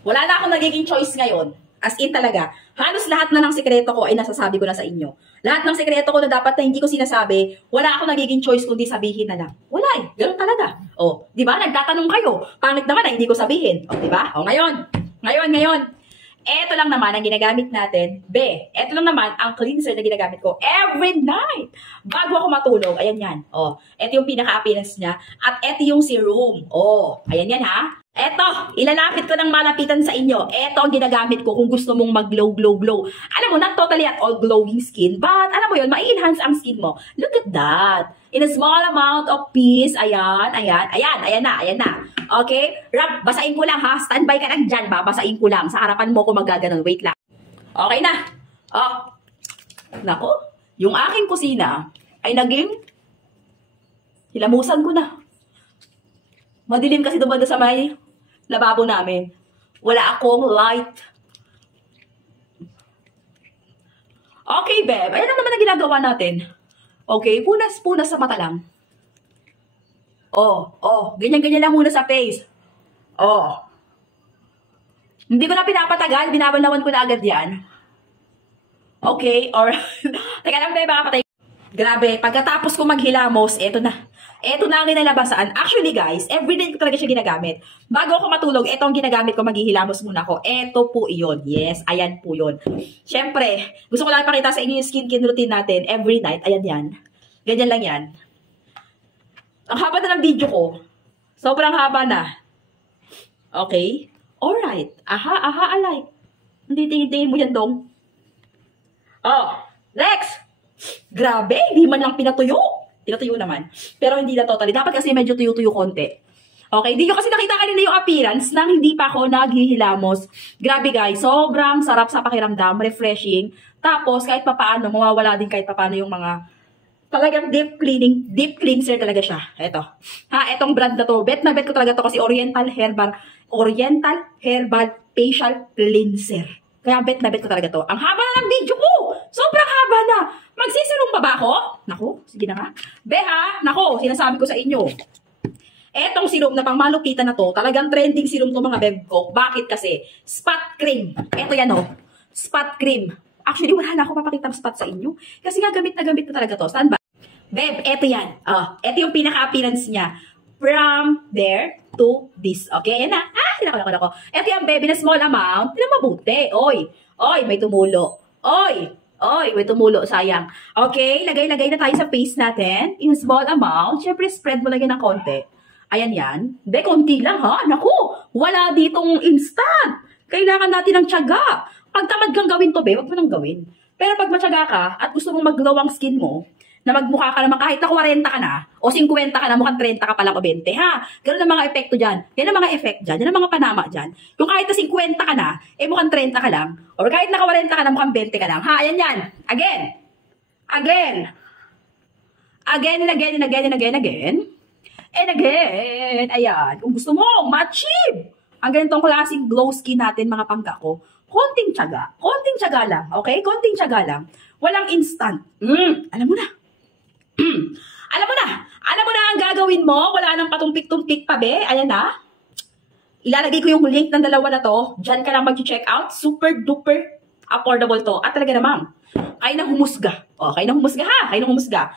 Wala na akong nagiging choice ngayon. As in talaga, halos lahat na ng sikreto ko ay nasasabi ko na sa inyo. Lahat ng sikreto ko na dapat na hindi ko sinasabi, wala akong nagiging choice kundi sabihin na lang. Wala eh, ganoon talaga. O, di ba? Nagtatanong kayo. Pangit naman na hindi ko sabihin. O, di ba? O, ngayon. Eto lang naman ang ginagamit natin. Eto lang naman ang cleanser na ginagamit ko every night. Bago ako matulog, ayan yan. O, eto yung pinaka-appearance niya. At eto yung serum. O, ayan yan ha. Eto, ilalapit ko ng malapitan sa inyo. Eto ang ginagamit ko kung gusto mong mag-glow. Alam mo, not totally at all glowing skin, but alam mo yun, ma-enhance ang skin mo. Look at that. In a small amount of peace. Ayan na. Okay? Rob, basain ko lang ha. Standby ka lang dyan. Babasain ko lang. Sa harapan mo ko magaganon. Wait lang. Okay na. Oh. Nako. Yung aking kusina ay naging hilamusan ko na. Madilim kasi doon sa may lababo namin. Wala akong light. Okay, babe. Ayan lang naman ang ginagawa natin. Okay, punas sa mata lang. Ganyan-ganyan lang muna sa face. Hindi ko na pinapatagal, binabanlawan ko na agad yan. Okay, or teka lang tayo baka patay. Grabe, pagkatapos ko maghilamos, eto na. Eto na ang kinalabasan. Actually guys, everyday ko talaga siya ginagamit. Bago ako matulog, eto ang ginagamit ko, maghihilamos muna ako. Eto po iyon. Yes, ayan po yun. Siyempre, gusto ko lang ipakita sa inyo yung skincare routine natin every night. Ayan yan. Ganyan lang yan. Ang haba na ng video ko. Sobrang haba na. Okay? Alright. Alay. Hindi tingin mo yan dong. Next! Grabe, hindi man lang pinatuyo. Pinatuyo naman. Pero hindi na totally. Dapat kasi medyo tuyo-tuyo konti. Okay, hindi nyo kasi nakita kanina yung appearance nang hindi pa ako naghihilamos. Grabe guys, sobrang sarap sa pakiramdam, refreshing. Tapos kahit papaano, mawawala din kahit papaano yung mga talagang deep cleanser talaga siya. Eto. Etong brand na to. Bet na bet ko talaga to kasi Oriental Herbal Facial Cleanser. Kaya bet na bet ko talaga to. Ang haba na ng video ko. Sobrang haba na. Magsisirum ba ako? Naku, sige na nga. Naku, sinasabi ko sa inyo. Etong serum na pang malupitan na to, talagang trending serum to mga beb ko. Bakit kasi? Spot cream. Eto yan Spot cream. Actually, wala na ako papakitang spot sa inyo. Kasi nga gamit na talaga to. Saan ba? Beb, eto yan. Eto yung pinaka-appearance niya. From there to this. Okay, yan na. Nako. Eto yung bebe na small amount. Hindi na mabuti. Oy, may tumulo. Oy, may tumulo, sayang. Okay, lagay na tayo sa face natin. In a small amount. Siyempre, spread mo lang yan ng konti. Ayan yan. Konti lang ha. Naku, wala ditong instant. Kailangan natin ng tiyaga. Pag tamad kang gawin to, wag mo nang gawin. Pero pag matyaga ka at gusto mong mag-glow ang skin mo, na magmukha ka naman kahit na 40 ka na, o 50 ka na, mukhang 30 ka pa lang o 20, ha? Ganun ang mga epekto dyan. Yan ang mga effect dyan. Yan ang mga panama dyan. Yung kahit na 50 ka na, mukhang 30 ka lang. Or kahit na 40 ka na, mukhang 20 ka lang. Ha? Ayan yan. Again. And again. Ayan. Kung gusto mo, ma-achieve ang ganitong klaseng glow skin natin, mga pangga ko, konting tiyaga lang. Okay? Konting tiyaga lang. Walang instant. Alam mo na. Alam mo na ang gagawin mo. Wala nang patumpik-tumpik pa, be. Ayan na. Ilalagay ko yung link ng dalawa na to. Diyan ka lang mag-check out. Super duper affordable to. At talaga namang, kayo nang humusga. Kayo nang humusga ha. Kayo nang humusga.